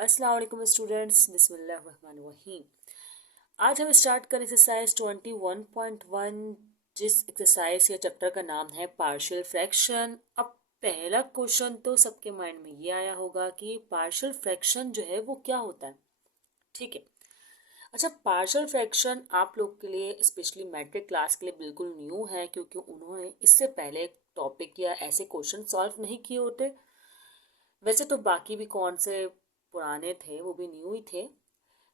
अस्सलाम वालेकुम स्टूडेंट्स, बिस्मिल्लाहिर्रहमानिर्रहीम। आज हम स्टार्ट करें एक्सरसाइज 21.1, जिस एक्सरसाइज या चैप्टर का नाम है पार्शियल फ्रैक्शन। अब पहला क्वेश्चन तो सबके माइंड में ये आया होगा कि पार्शियल फ्रैक्शन जो है वो क्या होता है। ठीक है, अच्छा, पार्शियल फ्रैक्शन आप लोग के लिए स्पेशली मैट्रिक क्लास के लिए बिल्कुल न्यू है, क्योंकि उन्होंने इससे पहले टॉपिक या ऐसे क्वेश्चन सॉल्व नहीं किए होते। वैसे तो बाकी भी कौन से पुराने थे वो भी न्यू ही थे।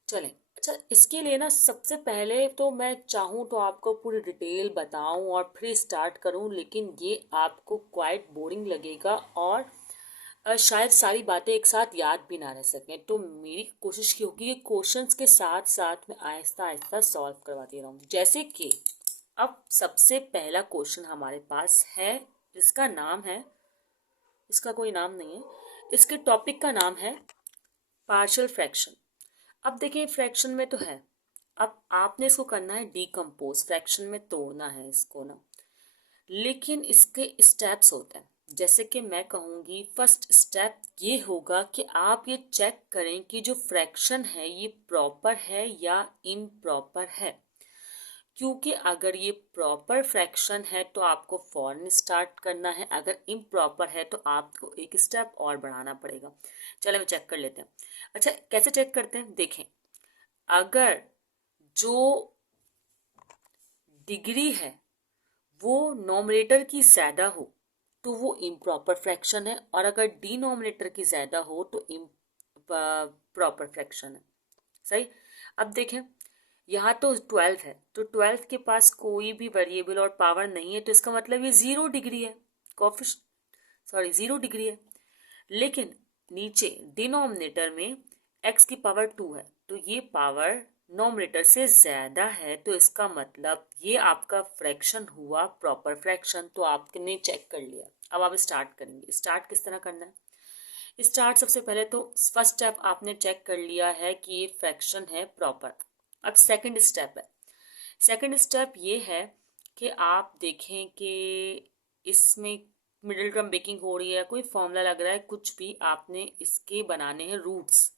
चलें, अच्छा, इसके लिए ना सबसे पहले तो मैं चाहूँ तो आपको पूरी डिटेल बताऊँ और फिर स्टार्ट करूँ, लेकिन ये आपको क्वाइट बोरिंग लगेगा और शायद सारी बातें एक साथ याद भी ना रह सकें। तो मेरी कोशिश की होगी कि क्वेश्चंस के साथ साथ मैं आहिस्ता आहिस्ता सॉल्व करवाती रहूँ। जैसे कि अब सबसे पहला क्वेश्चन हमारे पास है, जिसका नाम है, इसका कोई नाम नहीं है, इसके टॉपिक का नाम है पार्शियल फ्रैक्शन। अब देखिए, फ्रैक्शन में तो है, अब आपने इसको करना है डीकम्पोज, फ्रैक्शन में तोड़ना है इसको ना, लेकिन इसके स्टेप्स होते हैं। जैसे कि मैं कहूँगी फर्स्ट स्टेप ये होगा कि आप ये चेक करें कि जो फ्रैक्शन है ये प्रॉपर है या इम्प्रॉपर है। क्योंकि अगर ये प्रॉपर फ्रैक्शन है तो आपको फौरन स्टार्ट करना है, अगर इम्प्रॉपर है तो आपको एक स्टेप और बढ़ाना पड़ेगा। चलो, हम चेक कर लेते हैं। अच्छा, कैसे चेक करते हैं, देखें, अगर जो डिग्री है वो नोमिनेटर की ज़्यादा हो तो वो इम्प्रॉपर फ्रैक्शन है, और अगर डिनोमिनेटर की ज़्यादा हो तो प्रॉपर फ्रैक्शन है। सही। अब देखें, यहाँ तो 12 है, तो 12 के पास कोई भी वेरिएबल और पावर नहीं है, तो इसका मतलब ये 0 डिग्री है, ज़ीरो डिग्री है। लेकिन नीचे डिनोमिनेटर में x की पावर 2 है, तो ये पावर नोमिनेटर से ज़्यादा है, तो इसका मतलब ये आपका फ्रैक्शन हुआ प्रॉपर फ्रैक्शन। तो आपने चेक कर लिया। अब आप स्टार्ट करेंगे। स्टार्ट किस तरह करना है? स्टार्ट सबसे पहले तो फर्स्ट स्टेप आपने चेक कर लिया है कि ये फ्रैक्शन है प्रॉपर। अब सेकंड स्टेप है। सेकंड स्टेप ये है कि आप देखें कि इसमें मिडिल टर्म ब्रेकिंग हो रही है, कोई फॉर्मूला लग रहा है, कुछ भी, आपने इसके बनाने हैं रूट्स।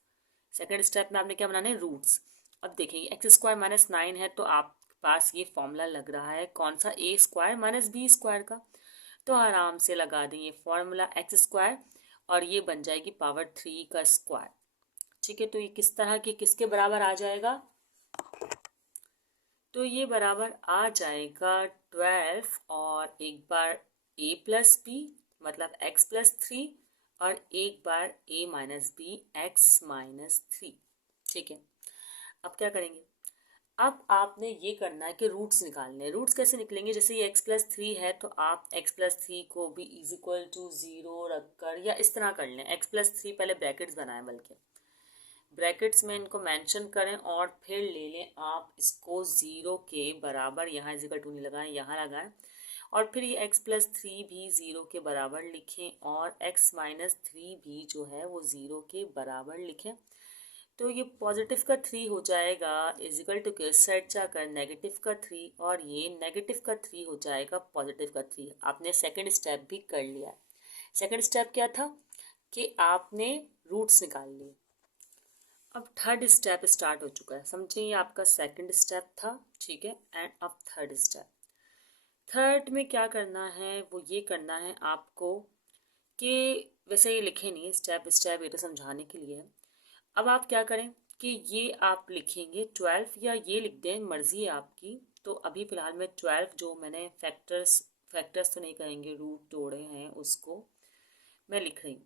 सेकंड स्टेप में आपने क्या बनाने हैं? रूट्स। अब देखेंगे x² - 9 है, तो आपके पास ये फॉर्मूला लग रहा है कौन सा? a² - b² का। तो आराम से लगा दें ये फॉर्मूला x², और ये बन जाएगी पावर 3 का स्क्वायर। ठीक है, तो ये किस तरह के किसके बराबर आ जाएगा? तो ये बराबर आ जाएगा 12 और एक बार a प्लस बी, मतलब x प्लस 3, और एक बार a minus B, x minus 3। ठीक है, अब क्या करेंगे? अब आपने ये करना है कि रूट्स निकालने हैं। रूट्स कैसे निकलेंगे? जैसे ये x प्लस 3 है, तो आप x प्लस 3 को भी इज इक्वल टू 0 रखकर, या इस तरह कर लें, x प्लस 3 पहले ब्रैकेट्स बनाएं, बल्कि ब्रैकेट्स में इनको मेंशन करें और फिर ले लें आप इसको 0 के बराबर, यहाँ इजिकल टू नहीं लगाएं, यहाँ लगाएं, और फिर ये x प्लस 3 भी 0 के बराबर लिखें, और x माइनस 3 भी जो है वो 0 के बराबर लिखें। तो ये पॉजिटिव का 3 हो जाएगा इजिकल टू के सेट जाकर नेगेटिव का 3, और ये नेगेटिव का 3 हो जाएगा पॉजिटिव का 3। आपने सेकंड स्टेप भी कर लिया। सेकंड स्टेप क्या था? कि आपने रूट्स निकाल लिए। अब थर्ड स्टेप स्टार्ट हो चुका है, समझिए, ये आपका सेकंड स्टेप था। ठीक है, एंड अब थर्ड स्टेप। थर्ड में क्या करना है? वो ये करना है आपको कि, वैसे ये लिखे नहीं स्टेप स्टेप, ये तो समझाने के लिए है। अब आप क्या करें कि ये आप लिखेंगे 12, या ये लिख दें, मर्जी है आपकी। तो अभी फ़िलहाल मैं 12 जो मैंने फैक्टर्स तो नहीं कहेंगे, रूट तोड़े हैं उसको मैं लिख रही हूँ।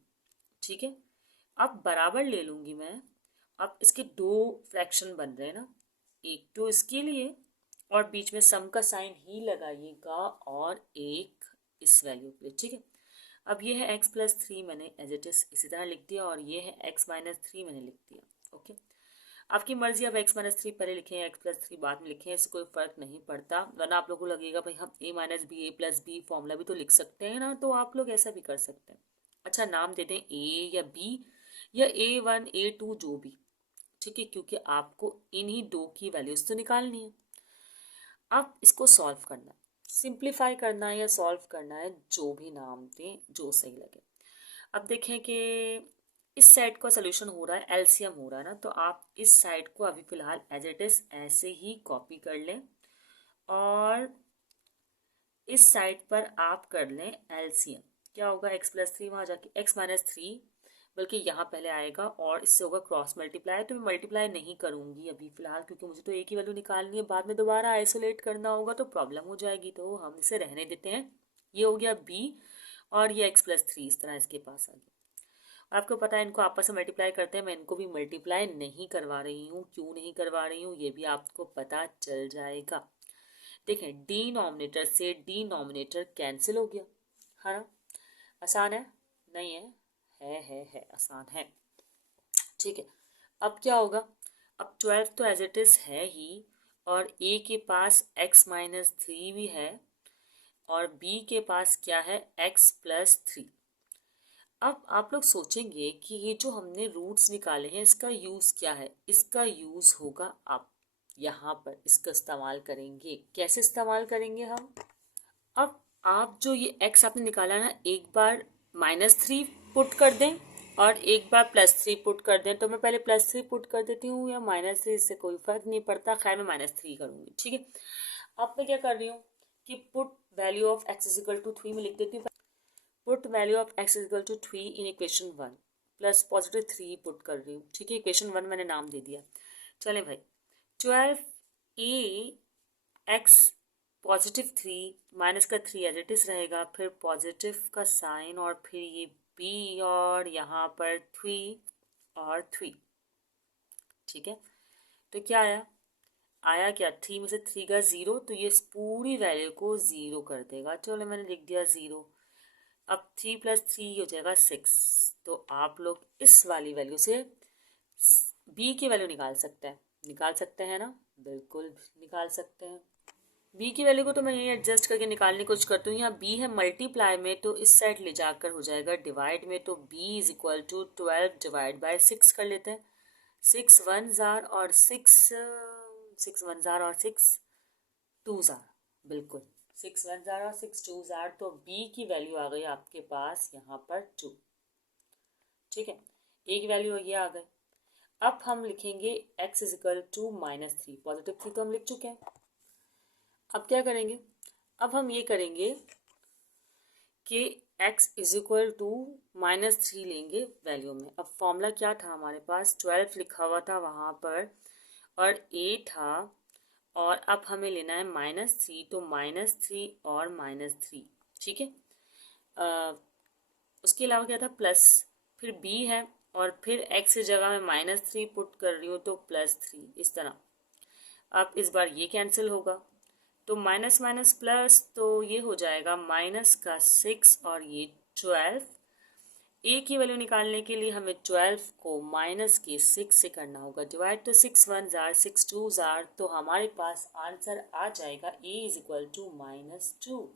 ठीक है, अब बराबर ले लूँगी मैं। अब इसके दो फ्रैक्शन बन रहे हैं ना, एक तो इसके लिए, और बीच में सम का साइन ही लगाइएगा, और एक इस वैल्यू के लिए। ठीक है, अब ये है x प्लस 3, मैंने एज इट इज इसी तरह लिख दिया, और ये है x माइनस 3 मैंने लिख दिया। ओके, आपकी मर्जी, अब x माइनस 3 पहले लिखें या x प्लस 3 बाद में लिखें, इससे कोई फ़र्क नहीं पड़ता। वरना आप लोगों को लगेगा भाई हम a minus B, a plus B formula भी तो लिख सकते हैं ना, तो आप लोग ऐसा भी कर सकते हैं। अच्छा, नाम दे दें a या b या a1 a2 जो भी। ठीक है, क्योंकि आपको इन्हीं दो की वैल्यूज तो निकालनी है। अब इसको सॉल्व करना है, सिंप्लीफाई करना है या सॉल्व करना है, जो भी नाम दें, जो सही लगे। अब देखें कि इस साइड का सोल्यूशन हो रहा है, एलसीएम हो रहा है ना, तो आप इस साइड को अभी फिलहाल एज इट इज ऐसे ही कॉपी कर लें और इस साइड पर आप कर लें एलसीएम। क्या होगा, x प्लस थ्री वहाँ जाके x माइनस थ्री, बल्कि यहाँ पहले आएगा और इससे होगा क्रॉस मल्टीप्लाई। तो मैं मल्टीप्लाई नहीं करूँगी अभी फ़िलहाल, क्योंकि मुझे तो एक ही वैल्यू निकालनी है, बाद में दोबारा आइसोलेट करना होगा तो प्रॉब्लम हो जाएगी, तो हम इसे रहने देते हैं। ये हो गया b और ये x प्लस थ्री इस तरह इसके पास आ गया। आपको पता है इनको आपस में मल्टीप्लाई करते हैं, मैं इनको भी मल्टीप्लाई नहीं करवा रही हूँ। क्यों नहीं करवा रही हूँ ये भी आपको पता चल जाएगा। देखें, डिनोमिनेटर से डिनोमिनेटर कैंसिल हो गया, है ना। आसान है, नहीं है? है आसान है। ठीक है, अब क्या होगा, अब 12 तो एज इट इज है ही, और a के पास x माइनस थ्री भी है और b के पास क्या है, x प्लस थ्री। अब आप लोग सोचेंगे कि ये जो हमने रूट्स निकाले हैं इसका यूज़ क्या है। इसका यूज़ होगा, आप यहाँ पर इसका इस्तेमाल करेंगे। कैसे इस्तेमाल करेंगे हम, अब आप जो ये x आपने निकाला ना, एक बार माइनस थ्री पुट कर दें और एक बार प्लस थ्री पुट कर दें। तो मैं पहले प्लस थ्री पुट कर देती हूँ या माइनस थ्री, इससे कोई फर्क नहीं पड़ता, खैर मैं माइनस थ्री करूँगी। ठीक है, अब मैं क्या कर रही हूँ कि put value of x is equal to three में लिख देती हूँ। Put value of x is equal to three in equation one, plus positive three put कर रही हूँ। ठीक है, इक्वेशन वन मैंने नाम दे दिया। चले भाई, 12a x positive three minus का थ्री एज इट इज रहेगा, फिर पॉजिटिव का साइन और फिर ये b और यहाँ पर थ्री और थ्री। ठीक है, तो क्या आया, आया क्या, थ्री में से थ्री का ज़ीरो, तो ये इस पूरी वैल्यू को ज़ीरो कर देगा। चलो मैंने लिख दिया ज़ीरो। अब थ्री प्लस थ्री हो जाएगा सिक्स। तो आप लोग इस वाली वैल्यू से b की वैल्यू निकाल सकते हैं ना, बिल्कुल निकाल सकते हैं। b की वैल्यू को तो मैं यही एडजस्ट करके निकालने की कोशिश करती हूँ। यहाँ b है मल्टीप्लाई में, तो इस साइड ले जाकर हो जाएगा डिवाइड में, तो b is equal to 12 divide by 6 कर लेते हैं। 6 वन जार और 6 वन जार और 6 टू जार, बिल्कुल 6 वन जार और 6 टू जार, तो b की वैल्यू आ गई आपके पास यहाँ पर 2। ठीक है, एक वैल्यू ये आ गई। अब हम लिखेंगे x is equal to minus three, positive three तो हम लिख चुके हैं। अब क्या करेंगे, अब हम ये करेंगे कि x is equal to minus three लेंगे वैल्यू में। अब फॉर्मूला क्या था हमारे पास, 12 लिखा हुआ था वहाँ पर और a था, और अब हमें लेना है माइनस थ्री, तो माइनस थ्री और माइनस थ्री। ठीक है, उसके अलावा क्या था, प्लस, फिर b है और फिर x की जगह में माइनस थ्री पुट कर रही हूँ तो प्लस थ्री, इस तरह। अब इस बार ये कैंसिल होगा, तो माइनस माइनस प्लस, तो ये हो जाएगा माइनस का 6 और ये 12। a की वैल्यू निकालने के लिए हमें 12 को माइनस के 6 से करना होगा डिवाइड, तो 6 वन जार 6 टू जार, तो हमारे पास आंसर आ जाएगा a is equal to minus two.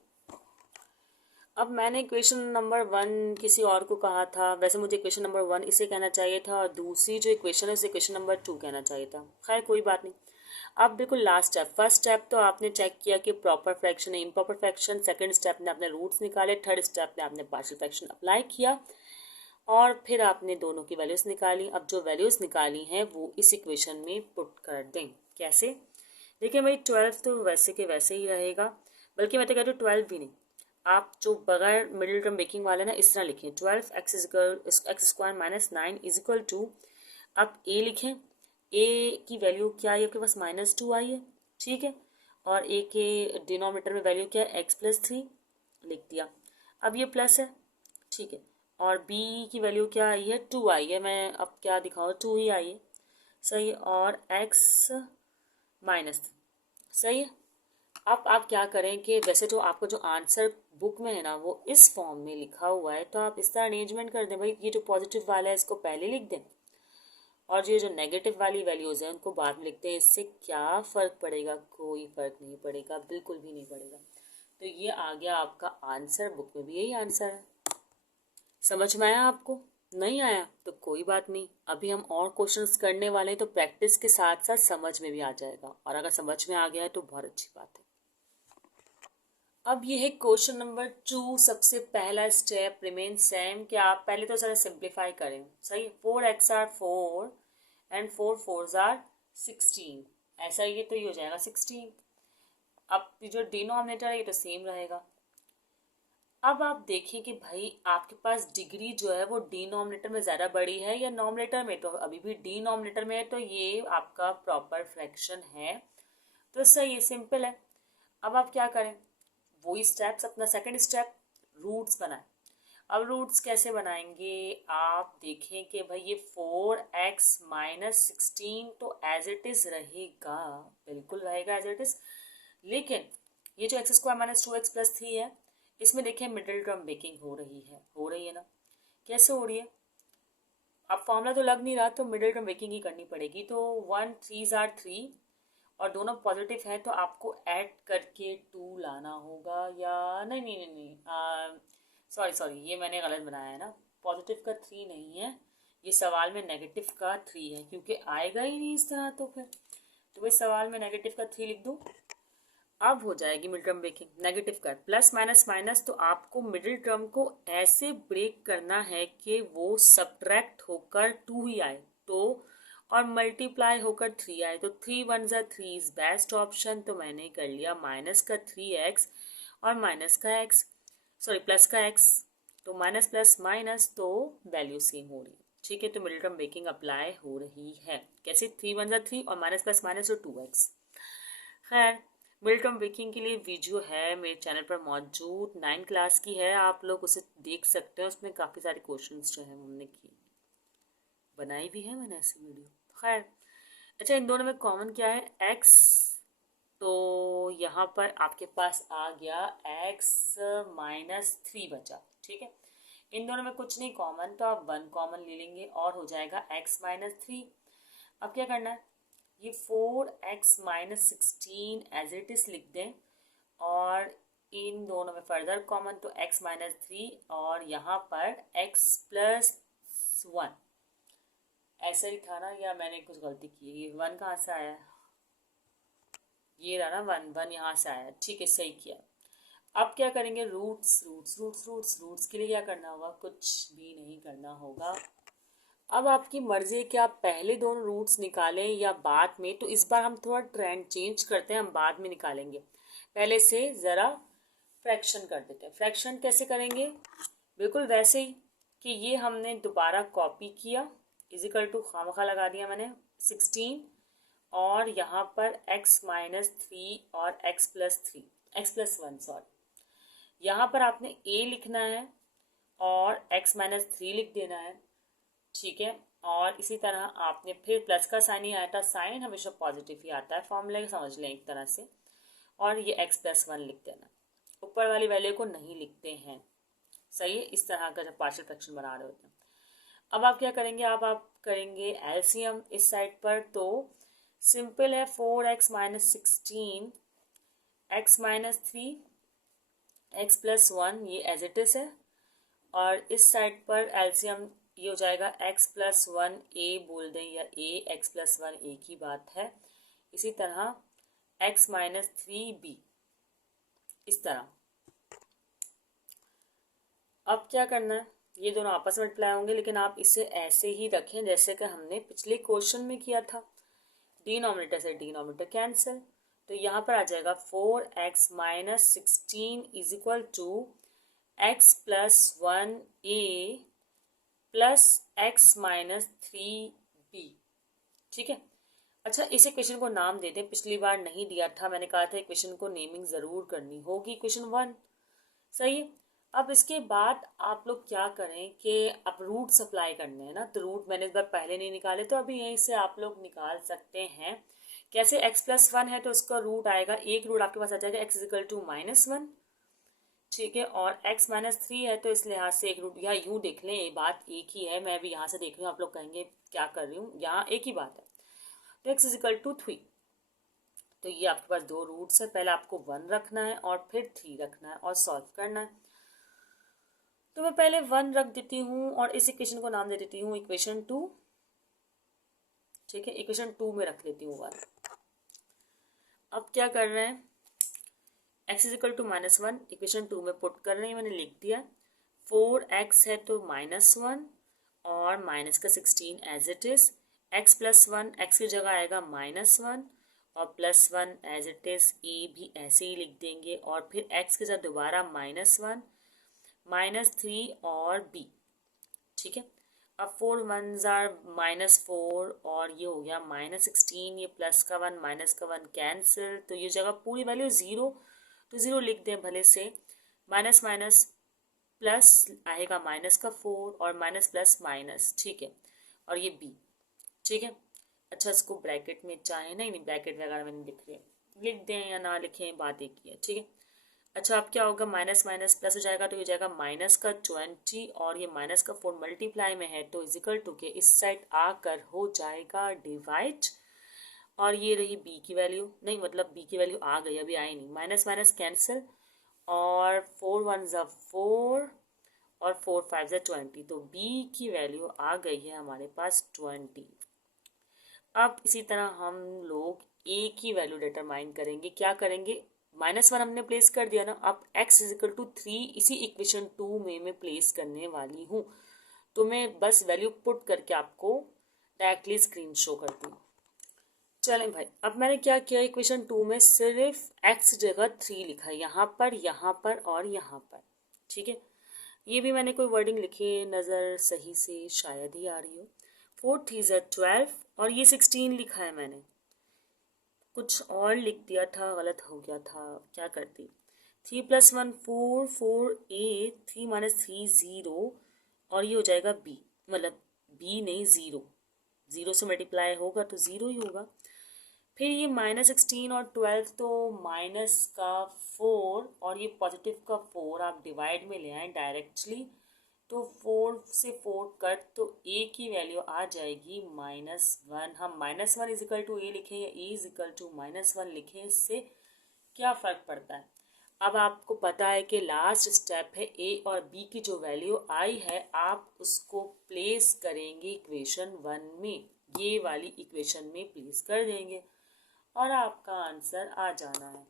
अब मैंने इक्वेशन नंबर वन किसी और को कहा था, वैसे मुझे इक्वेशन नंबर वन इसे कहना चाहिए था और दूसरी जो इक्वेशन है उसे इक्वेशन नंबर टू कहना चाहिए था। खैर कोई बात नहीं। अब बिल्कुल लास्ट स्टेप, फर्स्ट स्टेप तो आपने चेक किया कि प्रॉपर फ्रैक्शन है इम्प्रॉपर फ्रैक्शन, सेकंड स्टेप में आपने रूट्स निकाले, थर्ड स्टेप में आपने पार्शियल फ्रैक्शन अप्लाई किया और फिर आपने दोनों की वैल्यूज निकाली। अब जो वैल्यूज निकाली हैं वो इस इक्वेशन में पुट कर दें। कैसे, देखिए भाई 12 तो वैसे के वैसे ही रहेगा, बल्कि मैं तो कहती हूँ 12 भी नहीं, आप जो बगैर मिडिल टर्म ब्रेकिंग वाला ना इस तरह लिखें, 12 X square minus 9 is equal to, आप a लिखें, a की वैल्यू क्या है आपके पास, माइनस टू आई है। ठीक है, और a के डिनोमिनेटर में वैल्यू क्या है, x प्लस थ्री, लिख दिया। अब ये प्लस है, ठीक है, और b की वैल्यू क्या आई है, 2 आई है, मैं अब क्या दिखाऊँ, 2 ही आई है, सही, और x माइनस, सही है। अब आप क्या करें कि वैसे तो आपको जो आंसर बुक में है ना वो इस फॉर्म में लिखा हुआ है, तो आप इस तरह अरेंजमेंट कर दें, भाई ये जो पॉजिटिव वाला है इसको पहले लिख दें और ये जो नेगेटिव वाली वैल्यूज़ हैं उनको बाद में लिखते हैं। इससे क्या फ़र्क पड़ेगा, कोई फ़र्क नहीं पड़ेगा, बिल्कुल भी नहीं पड़ेगा। तो ये आ गया आपका आंसर, बुक में भी यही आंसर है। समझ में आया आपको, नहीं आया तो कोई बात नहीं, अभी हम और क्वेश्चंस करने वाले हैं, तो प्रैक्टिस के साथ साथ समझ में भी आ जाएगा, और अगर समझ में आ गया है तो बहुत अच्छी बात है। अब ये है क्वेश्चन नंबर 2। सबसे पहला स्टेप रिमेन सेम कि आप पहले तो ज़रा सिंप्लीफाई करें। सही, 4x are 4 and 4 4s are 16। ऐसा ये तो ये हो जाएगा 16। अब जो डिनोमिनेटर है ये तो सेम रहेगा। अब आप देखिए कि भाई आपके पास डिग्री जो है वो डिनोमिनेटर में ज़्यादा बड़ी है या नोमिनेटर में, तो अभी भी डिनोमिनेटर में है तो ये आपका प्रॉपर फ्रैक्शन है, तो सही है, सिंपल है। अब आप क्या करें, वही स्टेप्स, अपना सेकंड स्टेप, रूट्स बनाएं। अब रूट्स कैसे बनाएंगे, आप देखें कि भाई ये 4x माइनस 16 तो एज इट इज़ रहेगा, बिल्कुल रहेगा एज इट इज़। लेकिन ये जो x² माइनस 2x प्लस 3 है, इसमें देखिए मिडिल टर्म ब्रेकिंग हो रही है ना। कैसे हो रही है, अब फॉर्मूला तो लग नहीं रहा तो मिडिल टर्म ब्रेकिंग ही करनी पड़ेगी। तो 1 3s आर 3 और दोनों पॉजिटिव हैं तो आपको ऐड करके 2 लाना होगा, या नहीं नहीं नहीं नहीं, सॉरी ये मैंने गलत बनाया है ना। पॉजिटिव का 3 नहीं है, ये सवाल में नेगेटिव का 3 है, क्योंकि आएगा ही नहीं इस तरह तो फिर तो इस सवाल में नेगेटिव का 3 लिख दूँ। अब हो जाएगी मिड टर्म ब्रेकिंग, नेगेटिव का प्लस माइनस माइनस, तो आपको मिडिल टर्म को ऐसे ब्रेक करना है कि वो सब्ट्रैक्ट होकर 2 ही आए, तो और मल्टीप्लाई होकर 3 आए, तो 3 1 ज़ा 3 इज बेस्ट ऑप्शन। तो मैंने कर लिया माइनस का 3x और माइनस का x, सॉरी प्लस का x, तो माइनस प्लस माइनस तो वैल्यू सेम हो रही है। ठीक है, तो मिडिल टर्म ब्रेकिंग अप्लाई हो रही है। कैसे, 3 1 ज़ा 3 और माइनस प्लस माइनस तो 2x। खैर, मिडिल टर्म ब्रेकिंग के लिए वीडियो है मेरे चैनल पर मौजूद, 9 क्लास की है, आप लोग उसे देख सकते हैं। उसमें काफ़ी सारे क्वेश्चंस जो हैं हमने किए, बनाई भी है मैंने ऐसी वीडियो। खैर, अच्छा, इन दोनों में कॉमन क्या है, x, तो यहाँ पर आपके पास आ गया x माइनस 3 बचा। ठीक है, इन दोनों में कुछ नहीं कॉमन, तो आप 1 कॉमन ले लेंगे और हो जाएगा x माइनस 3। अब क्या करना है, ये 4x minus 16 as it is लिख दें, और इन दोनों में फर्दर कॉमन तो x माइनस 3 और यहाँ पर x प्लस 1, ऐसा ही था ना, या मैंने कुछ गलती की, ये 1 कहाँ से आया, ये रहा ना 1 1 यहाँ से आया। ठीक है, सही किया। अब क्या करेंगे, roots roots roots roots roots के लिए क्या करना होगा, कुछ भी नहीं करना होगा। अब आपकी मर्जी है कि आप पहले दोनों रूट्स निकालें या बाद में, तो इस बार हम थोड़ा ट्रेंड चेंज करते हैं, हम बाद में निकालेंगे, पहले से ज़रा फ्रैक्शन कर देते हैं। फ्रैक्शन कैसे करेंगे, बिल्कुल वैसे ही कि ये हमने दोबारा कॉपी किया, इजिकल टू खामखा लगा दिया मैंने 16, और यहाँ पर x माइनस 3 और x प्लस 1 सॉरी, यहाँ पर आपने a लिखना है और x माइनस 3 लिख देना है। ठीक है, और इसी तरह आपने फिर प्लस का साइन ही आया था, साइन हमेशा पॉजिटिव ही आता है, फॉर्मूले समझ लें एक तरह से, और ये x प्लस 1 लिख देना, ऊपर वाली वैल्यू को नहीं लिखते हैं। सही है, इस तरह का जब पार्शियल फ्रैक्शन बना रहे होते हैं। अब आप क्या करेंगे, अब आप करेंगे एलसीएम इस साइड पर, तो सिंपल है, 4x minus 16 x minus 3 x plus 1, ये एज इट इज है, और इस साइड पर एलसीएम ये हो जाएगा x प्लस 1 a बोल दें या a, x प्लस 1 a की बात है। इसी तरह x माइनस 3b, इस तरह। अब क्या करना है, ये दोनों आपस में मल्टीप्लाई होंगे, लेकिन आप इसे ऐसे ही रखें जैसे कि हमने पिछले क्वेश्चन में किया था, डिनोमिनेटर से डिनोमिनेटर कैंसिल, तो यहाँ पर आ जाएगा 4x minus 16 is equal to x plus 1a plus x minus 3b। ठीक है, अच्छा, इस इक्वेशन को नाम दे दें, पिछली बार नहीं दिया था, मैंने कहा था इक्वेशन को नेमिंग ज़रूर करनी होगी, इक्वेशन 1। सही है, अब इसके बाद आप लोग क्या करें कि अब रूट सप्लाई करने हैं ना, तो रूट मैंने इस बार पहले नहीं निकाले, तो अभी यहीं से आप लोग निकाल सकते हैं। कैसे, x प्लस 1 है तो उसका रूट आएगा, एक रूट आपके पास आ जाएगा x इजिकल टू माइनस 1। ठीक है, और x माइनस 3 है तो इस लिहाज से एक रूट, यहाँ यूँ देख लें, ये बात एक ही है, मैं भी यहाँ से देख रही हूँ, आप लोग कहेंगे क्या कर रही हूँ, यहाँ एक ही बात है, तो x इजिकल टू 3, तो ये आपके पास दो रूट्स है, पहले आपको 1 रखना है और फिर 3 रखना है और सॉल्व करना है। तो मैं पहले 1 रख देती हूँ और इस इक्वेशन को नाम दे देती हूँ इक्वेशन 2। ठीक है, इक्वेशन 2 में रख लेती हूँ 1। अब क्या कर रहे हैं, x is equal to -1 equation 2 में पुट कर रही है, मैंने लिख दिया। 4x है तो -1 और माइनस का 16 as it is. x+1 x की जगह आएगा -1 और +1 एज इट इज। ए भी ऐसे ही लिख देंगे और फिर x के साथ दोबारा -1 -3 और b। ठीक है, अब 4 1s आर -4 और ये हो गया -16, ये प्लस का 1 माइनस का 1 कैंसिल, तो ये जगह पूरी वैल्यू 0 तो 0 लिख दें भले से। माइनस माइनस प्लस आएगा माइनस का 4 और माइनस प्लस माइनस, ठीक है, और ये b। ठीक है, अच्छा इसको ब्रैकेट में चाहे नहीं ब्रैकेट वगैरह में लिख दें या ना लिखें, बात एक ही है। ठीक है, अच्छा अब क्या होगा, माइनस माइनस प्लस हो जाएगा तो ये जाएगा माइनस का 20 और ये माइनस का 4 मल्टीप्लाई में है तो इजिकल टू के इस साइड आकर हो जाएगा डिवाइड। और ये रही b की वैल्यू, नहीं मतलब b की वैल्यू आ गई, अभी आई नहीं। माइनस माइनस कैंसिल और 4 1s 4 और 4 5s 20, तो b की वैल्यू आ गई है हमारे पास 20। अब इसी तरह हम लोग a की वैल्यू डिटरमाइन करेंगे। क्या करेंगे, -1 हमने प्लेस कर दिया ना, अब x इज इक्वल टू 3 इसी इक्वेशन 2 में मैं प्लेस करने वाली हूँ, तो मैं बस वैल्यू पुट करके आपको डायरेक्टली स्क्रीन शो करती हूँ। चलें भाई, अब मैंने क्या किया, इक्वेशन 2 में सिर्फ x जगह 3 लिखा है, यहाँ पर और यहाँ पर। ठीक है, ये भी मैंने कोई वर्डिंग लिखी है, नज़र सही से शायद ही आ रही हो। 4 3s 12 और ये 16 लिखा है मैंने, कुछ और लिख दिया था, गलत हो गया था, क्या करती। 3 + 1 4 4 8 3 - 3 0 और ये हो जाएगा b, मतलब b नहीं 0, 0 से मल्टीप्लाई होगा तो 0 ही होगा। फिर ये -16 और 12 तो माइनस का 4 और ये पॉजिटिव का 4 आप डिवाइड में ले आए डायरेक्टली, तो 4 से 4 कट तो a की वैल्यू आ जाएगी -1। हम -1 इज इक्वल टू ए लिखें या a इज इक्वल टू -1 लिखें, इससे क्या फ़र्क पड़ता है। अब आपको पता है कि लास्ट स्टेप है a और b की जो वैल्यू आई है आप उसको प्लेस करेंगे इक्वेशन 1 में, ये वाली इक्वेशन में प्लेस कर देंगे और आपका आंसर आ जाना है।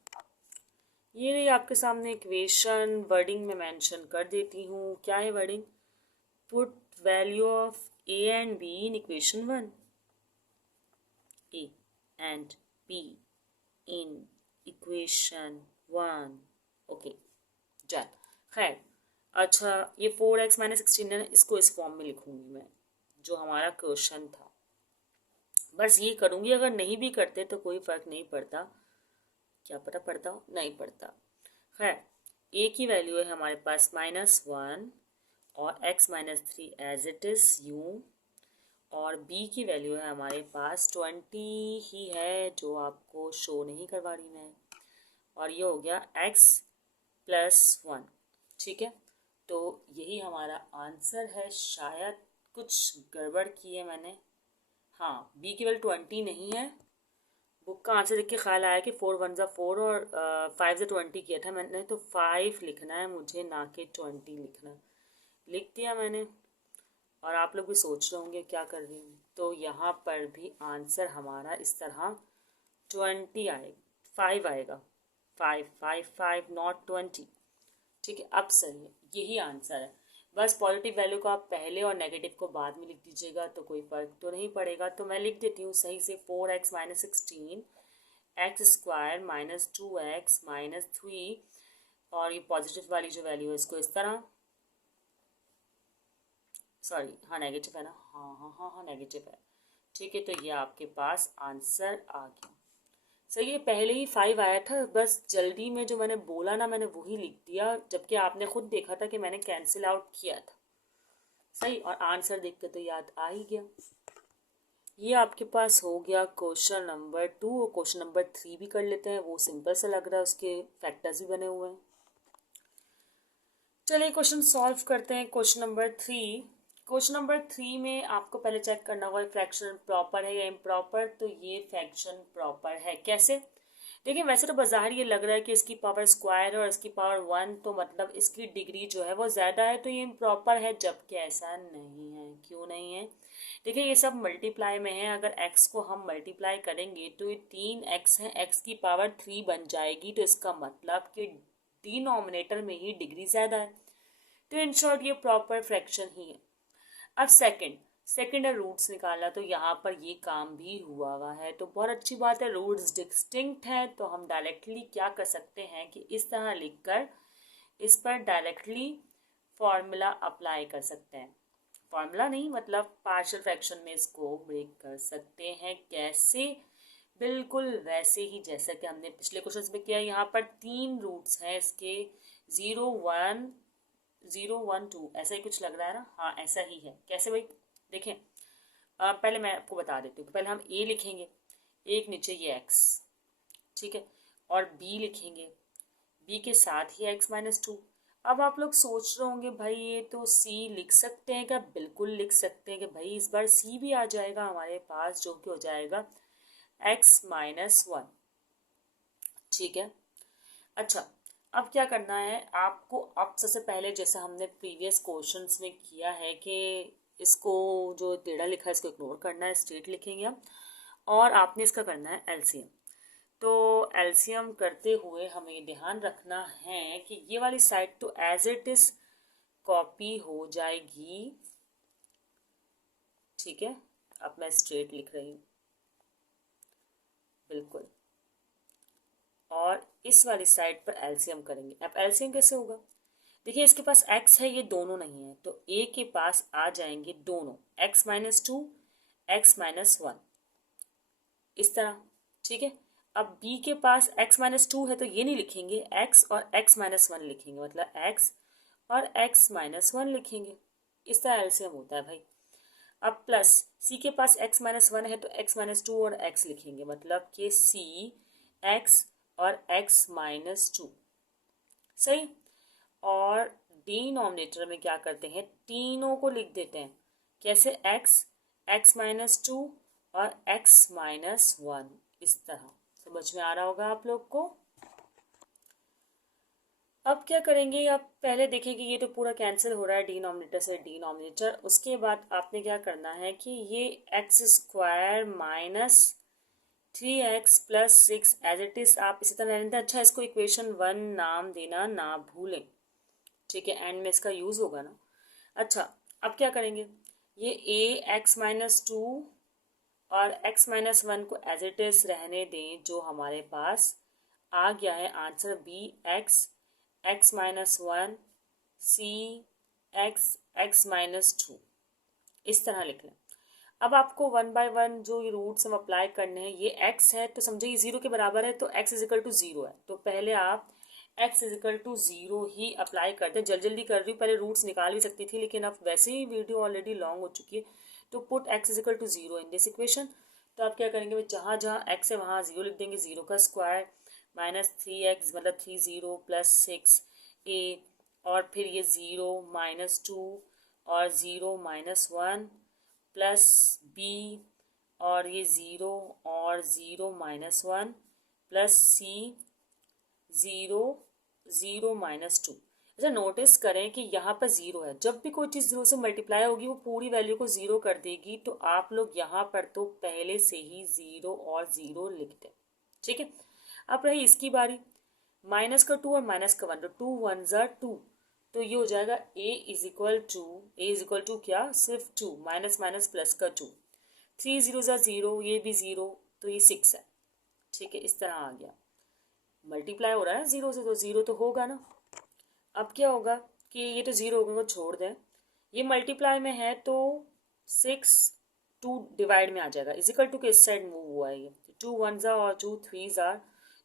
ये रही आपके सामने इक्वेशन, वर्डिंग में मेंशन कर देती हूँ। क्या है wording, put value of a and b in equation 1, a and b in equation 1। Okay done. खैर अच्छा, ये 4x - 16 है, इसको इस फॉर्म में लिखूंगी मैं जो हमारा क्वेश्चन था, बस ये करूँगी। अगर नहीं भी करते तो कोई फ़र्क नहीं पड़ता, क्या पता पड़ता हो, नहीं पड़ता। खैर a की वैल्यू है हमारे पास -1 और x - 3 एज इट इज़ यूँ, और b की वैल्यू है हमारे पास 20 ही है, जो आपको शो नहीं करवा रही मैं, और ये हो गया x+1। ठीक है, तो यही हमारा आंसर है। शायद कुछ गड़बड़ की है मैंने, हाँ b की वैल्यू 20 नहीं है। बुक का आंसर देख के ख्याल आया कि 4 1s 4 और 5 20 किया था मैंने, तो 5 लिखना है मुझे, ना कि 20 लिखना। लिख दिया मैंने, और आप लोग भी सोच रहे होंगे क्या कर रही हूँ, तो यहाँ पर भी आंसर हमारा इस तरह 20 आएगा, 5 आएगा, 5 5 5 नॉट 20। ठीक है, अब सही है, यही आंसर है। बस पॉजिटिव वैल्यू को आप पहले और नेगेटिव को बाद में लिख दीजिएगा तो कोई फ़र्क तो नहीं पड़ेगा। तो मैं लिख देती हूँ सही से, 4x - 16 x² - 2x - 3, और ये पॉजिटिव वाली जो वैल्यू है इसको इस तरह, सॉरी हाँ नेगेटिव है ना, हाँ नेगेटिव है। ठीक है, तो ये आपके पास आंसर आ गया। सही है, पहले ही 5 आया था, बस जल्दी में जो मैंने बोला ना मैंने वही लिख दिया, जबकि आपने खुद देखा था कि मैंने कैंसिल आउट किया था। सही, और आंसर देख के तो याद आ ही गया। ये आपके पास हो गया क्वेश्चन नंबर 2, और क्वेश्चन नंबर 3 भी कर लेते हैं, वो सिंपल सा लग रहा है, उसके फैक्टर्स भी बने हुए हैं। चलिए क्वेश्चन सॉल्व करते हैं। क्वेश्चन नंबर 3, क्वेश्चन नंबर 3 में आपको पहले चेक करना होगा फ्रैक्शन प्रॉपर है या इम्प्रॉपर, तो ये फ्रैक्शन प्रॉपर है। कैसे, देखिए वैसे तो बाजार ये लग रहा है कि इसकी पावर स्क्वायर है और इसकी पावर 1, तो मतलब इसकी डिग्री जो है वो ज़्यादा है, तो ये प्रॉपर है, जबकि ऐसा नहीं है। क्यों नहीं है? देखिए ये सब मल्टीप्लाई में है, अगर x को हम मल्टीप्लाई करेंगे तो ये 3x है, x की पावर 3 बन जाएगी, तो इसका मतलब कि डिनोमिनेटर में ही डिग्री ज़्यादा है। तो इन शॉर्ट ये प्रॉपर फ्रैक्शन ही है। अब सेकंड है रूट्स निकालना, तो यहाँ पर ये काम भी हुआ है, तो बहुत अच्छी बात है। रूट्स डिस्टिंक्ट है, तो हम डायरेक्टली क्या कर सकते हैं कि इस तरह लिखकर इस पर डायरेक्टली फॉर्मूला अप्लाई कर सकते हैं। फॉर्मूला नहीं, मतलब पार्शियल फ्रैक्शन में इसको ब्रेक कर सकते हैं। कैसे? बिल्कुल वैसे ही जैसा कि हमने पिछले क्वेश्चन में किया। यहाँ पर 3 रूट्स हैं इसके, 0 1 0 1 2, ऐसा ही कुछ लग रहा है ना? हाँ ऐसा ही है। कैसे भाई? देखें, पहले मैं आपको बता देती हूँ। पहले हम a लिखेंगे, एक नीचे ये x, ठीक है, और b लिखेंगे, b के साथ ही x-2। अब आप लोग सोच रहे होंगे भाई ये तो c लिख सकते हैं क्या? बिल्कुल लिख सकते हैं कि भाई इस बार c भी आ जाएगा हमारे पास, जो कि हो जाएगा x-1, ठीक है। अच्छा, अब क्या करना है आपको? अब सबसे पहले जैसा हमने प्रीवियस क्वेश्चंस में किया है कि इसको जो टेढ़ा लिखा है इसको इग्नोर करना है, स्ट्रेट लिखेंगे हम, और आपने इसका करना है एलसीएम। तो एलसीएम करते हुए हमें ये ध्यान रखना है कि ये वाली साइड तो एज इट इज कॉपी हो जाएगी, ठीक है। अब मैं स्ट्रेट लिख रही हूँ बिल्कुल, और इस वाली साइड पर एलसीएम करेंगे। अब एलसीएम कैसे होगा? देखिए इसके पास x है, ये दोनों नहीं है, तो a के पास आ जाएंगे दोनों, x-2 x-1, इस तरह, ठीक है। अब b के पास x-2 है, तो ये नहीं लिखेंगे, x और x-1 लिखेंगे, मतलब x और x-1 लिखेंगे। इस तरह एलसीएम होता है भाई। अब प्लस c के पास x-1 है, तो x-2 और x लिखेंगे, मतलब कि c x और x-2, सही। और डिनोमिनेटर में क्या करते हैं, तीनों को लिख देते हैं। कैसे? x x-2 और x-1, इस तरह। समझ में आ रहा होगा आप लोग को? अब क्या करेंगे? आप पहले देखें कि ये तो पूरा कैंसिल हो रहा है डिनोमिनेटर से डिनोमिनेटर। उसके बाद आपने क्या करना है कि ये x² minus 3x plus 6 as it is आप इसी तरह रहने दें। अच्छा, इसको इक्वेशन 1 नाम देना ना भूलें, ठीक है, एंड में इसका यूज होगा ना। अच्छा, अब क्या करेंगे? ये x-2 और x-1 को एज इट इज रहने दें, जो हमारे पास आ गया है answer b x x-1 c x x-2, इस तरह लिख लें। अब आपको 1 बाय 1 जो ये रूट्स हम अप्लाई करने हैं, ये x है तो समझो ये 0 के बराबर है, तो x = 0 है, तो पहले आप x = 0 ही अप्लाई करते हैं। जल्दी जल्दी कर रही हूँ, पहले रूट्स निकाल भी सकती थी, लेकिन अब वैसे ही वीडियो ऑलरेडी लॉन्ग हो चुकी है, तो put x = 0 in this equation. तो आप क्या करेंगे? जहाँ जहाँ x है वहाँ 0 लिख देंगे, 0 का स्क्वायर माइनस 3x मतलब 30 प्लस 6a, और फिर ये 0 -2 और 0 -1 प्लस b, और ये 0 और 0 -1 प्लस c 0 0 -2। अच्छा, नोटिस करें कि यहाँ पर 0 है। जब भी कोई चीज़ 0 से मल्टीप्लाई होगी वो पूरी वैल्यू को 0 कर देगी, तो आप लोग यहाँ पर तो पहले से ही 0 और 0 लिख दें, ठीक है। अब रही इसकी बारी, माइनस का 2 और माइनस का 1, तो 2 1 ज़ा 2, तो ये हो जाएगा a इज इक्वल टू क्या? सिर्फ 2, माइनस माइनस प्लस का 2, 3 0 ज़ा 0, ये भी 0, तो ये 6 है, ठीक है। इस तरह आ गया, मल्टीप्लाई हो रहा है 0 से, तो 0 तो होगा ना। अब क्या होगा कि ये तो 0 होगा, छोड़ दें, ये मल्टीप्लाई में है तो 6 2 डिवाइड में आ जाएगा, इजिकल टू के इस साइड मूव हुआ है, ये 2 1 ज़ा और 2 3 ज़ा,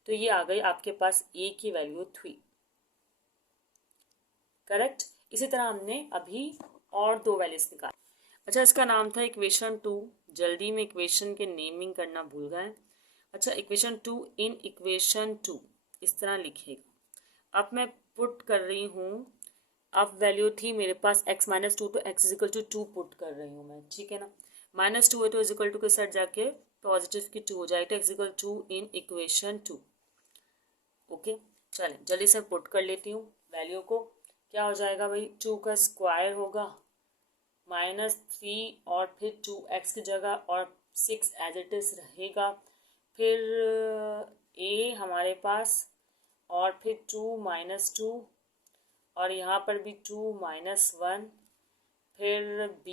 तो ये आ गई आपके पास a की वैल्यू 3, करेक्ट। इसी तरह हमने अभी और 2 वैल्यूज निकाली। अच्छा, इसका नाम था इक्वेशन 2, जल्दी में इक्वेशन के नेमिंग करना भूल गए। अच्छा, इक्वेशन 2 इन इक्वेशन 2 इस तरह लिखेगा। अब मैं पुट कर रही हूँ, अब वैल्यू थी मेरे पास x-2, तो x = 2 पुट कर रही हूँ मैं, ठीक है ना। -2 है तो इजिकल टू के साथ जाके पॉजिटिव की 2 हो जाएगा, x = 2 इन इक्वेशन 2। ओके, चलें जल्दी से पुट कर लेती हूँ वैल्यू को। क्या हो जाएगा भाई, 2 का स्क्वायर होगा -3 और फिर 2x की जगह और 6 एज इट इज रहेगा, फिर a हमारे पास और फिर 2 -2 और यहाँ पर भी 2 -1, फिर b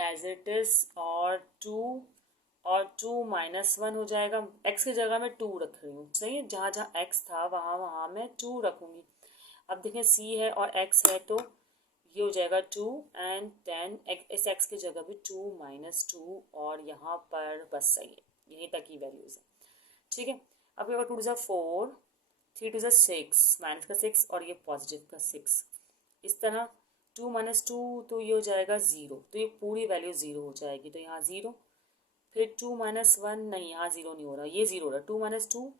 एज इट इज और 2 -1 हो जाएगा। x की जगह मैं 2 रख रही हूँ, सही है, जहाँ जहाँ x था वहाँ वहाँ मैं 2 रखूँगी। अब देखें c है और x है तो ये हो जाएगा 2 एंड 10, इस x की जगह भी 2 -2 और यहाँ पर बस सही है, यहीं तक की वैल्यूज है। ठीक है, अब ये 2 × 4, 3 × 6, माइनस का 6 और ये पॉजिटिव का 6, इस तरह 2 -2 तो ये हो जाएगा 0, तो ये पूरी वैल्यू 0 हो जाएगी, तो यहाँ 0, फिर 2 -1, नहीं यहाँ 0 नहीं हो रहा, ये 0 हो रहा, 2 -2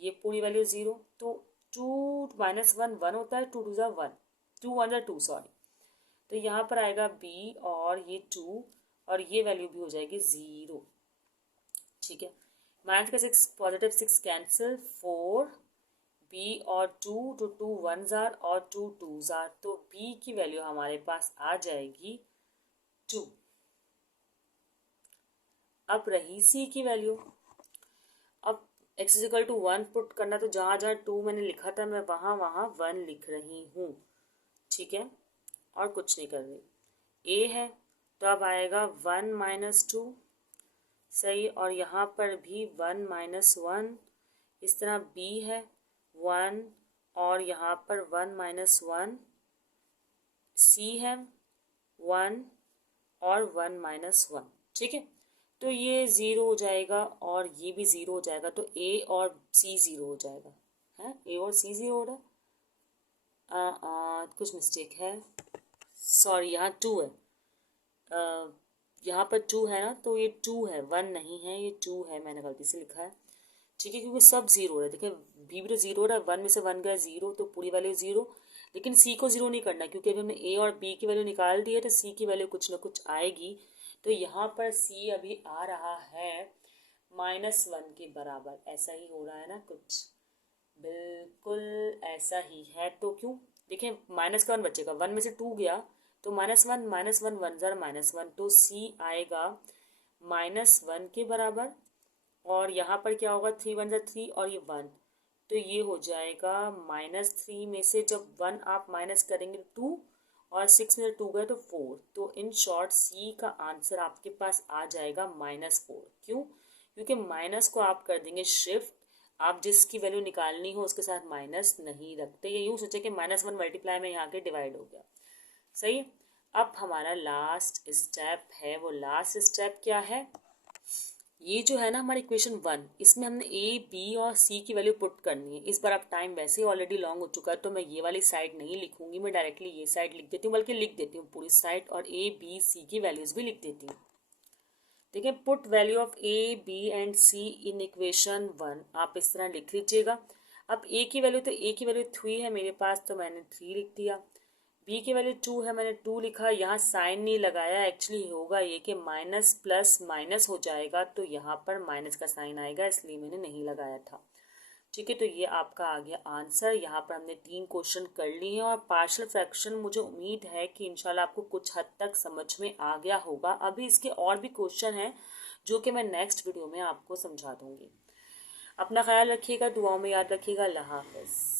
ये पूरी वैल्यू 0, तो 2 -1 1 होता है, 2 × 1, 2 × 2 सॉरी, तो यहाँ पर आएगा b और ये 2 और ये वैल्यू भी हो जाएगी 0। ठीक है, माइनस का 6 पॉजिटिव 6 कैंसिल, 4 b और 2 तो 2 1s आर और 2 2s आर, तो b की वैल्यू हमारे पास आ जाएगी 2। अब रही c की वैल्यू, अब x = 1 पुट करना, तो जहाँ जहाँ 2 मैंने लिखा था मैं वहाँ वहाँ 1 लिख रही हूँ। ठीक है, और कुछ नहीं कर रही। a है तो अब आएगा 1 - 2, सही, और यहाँ पर भी 1 - 1, इस तरह b है 1 और यहाँ पर 1 - 1, c है 1 और 1 - 1। ठीक है, तो ये 0 हो जाएगा और ये भी 0 हो जाएगा, तो a और c 0 हो जाएगा, है a और c 0 हो रहा है। कुछ मिस्टेक है, सॉरी यहाँ 2 है, यहाँ पर 2 है ना, तो ये 2 है, 1 नहीं है, ये 2 है, मैंने गलती से लिखा है। ठीक है, क्योंकि सब 0 हो रहा है, देखिए b भी तो 0 हो रहा है, 1 में से 1 गया 0, तो पूरी वैल्यू 0, लेकिन c को 0 नहीं करना क्योंकि अभी हमने a और b की वैल्यू निकाल दी है, तो c की वैल्यू कुछ ना कुछ आएगी, तो यहाँ पर c अभी आ रहा है -1 के बराबर, ऐसा ही हो रहा है ना, कुछ बिल्कुल ऐसा ही है। तो क्यों, देखिए माइनस का 1 बचेगा, 1 में से 2 गया तो -1 -1 1 ज़र -1, तो c आएगा -1 के बराबर, और यहाँ पर क्या होगा 3 1 ज़र 3 और ये 1, तो ये हो जाएगा -3 में से जब 1 आप माइनस करेंगे 2 और 6 में से 2 गए तो 4, तो इन शॉर्ट c का आंसर आपके पास आ जाएगा -4। क्यों, क्योंकि माइनस को आप कर देंगे शिफ्ट, आप जिसकी वैल्यू निकालनी हो उसके साथ माइनस नहीं रखते, ये यूँ सोचे कि -1 मल्टीप्लाई में यहाँ के डिवाइड हो गया, सही है। अब हमारा लास्ट स्टेप है, वो लास्ट स्टेप क्या है, ये जो है ना हमारी इक्वेशन 1, इसमें हमने a b और c की वैल्यू पुट करनी है। इस बार अब टाइम वैसे ही ऑलरेडी लॉन्ग हो चुका है, तो मैं ये वाली साइड नहीं लिखूंगी, मैं डायरेक्टली ये साइड लिख देती हूँ, बल्कि लिख देती हूँ पूरी साइड और a b c की वैल्यूज भी लिख देती हूँ। देखिए, put value of a b and c in equation 1, आप इस तरह लिख लीजिएगा। अब a की वैल्यू, तो a की वैल्यू 3 है मेरे पास, तो मैंने 3 लिख दिया, b की वैल्यू 2 है, मैंने 2 लिखा, यहाँ साइन नहीं लगाया, एक्चुअली होगा ये कि माइनस प्लस माइनस हो जाएगा, तो यहाँ पर माइनस का साइन आएगा, इसलिए मैंने नहीं लगाया था। ठीक है, तो ये आपका आ गया आंसर। यहाँ पर हमने 3 क्वेश्चन कर लिए हैं और पार्शियल फ्रैक्शन मुझे उम्मीद है कि इंशाल्लाह आपको कुछ हद तक समझ में आ गया होगा। अभी इसके और भी क्वेश्चन हैं जो कि मैं नेक्स्ट वीडियो में आपको समझा दूंगी। अपना ख्याल रखिएगा, दुआओं में याद रखिएगा। अल्लाह हाफ़िज़।